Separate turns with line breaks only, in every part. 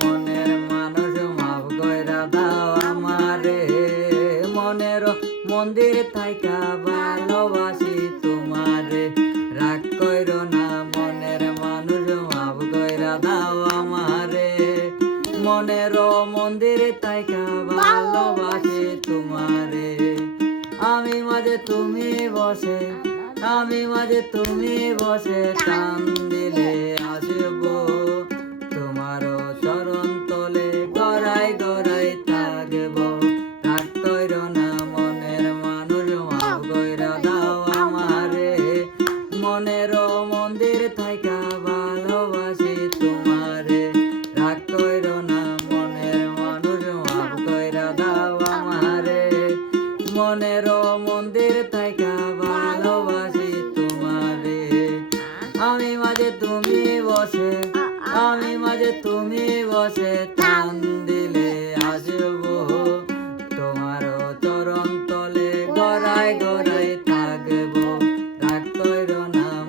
মনের মানুষ মাফ গয়রা দাও আমারে। মনের মন্দির থাইকা ভালোবাসি তোমারে। রাগ কইর না, মনের মানুষ মাফ গয়রা দাও আমারে। মনের মন্দির থাইকা ভালোবাসি তোমারে। আমি মাঝে তুমি বসে, আমি মাঝে তুমি বসে টান মনের মন্দির থাইকা ভালোবাসি তোমারে। আমি মাঝে তুমি বসে, আমি মাঝে তুমি বসে টান দিলে আসব। তোমার চরণ তলে গড়াই গড়াই থাকব। রাগ কইর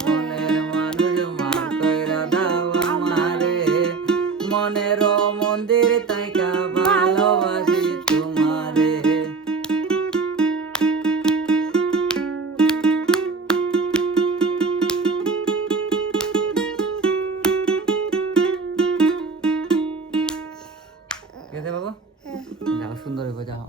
মনের মানুষ মার কইরা দাও আমারে। মনের মন্দির তাইকা ভালোবাসি ঠিক আছে বাবু হ্যাঁ। যাও সুন্দর হয়ে যাও।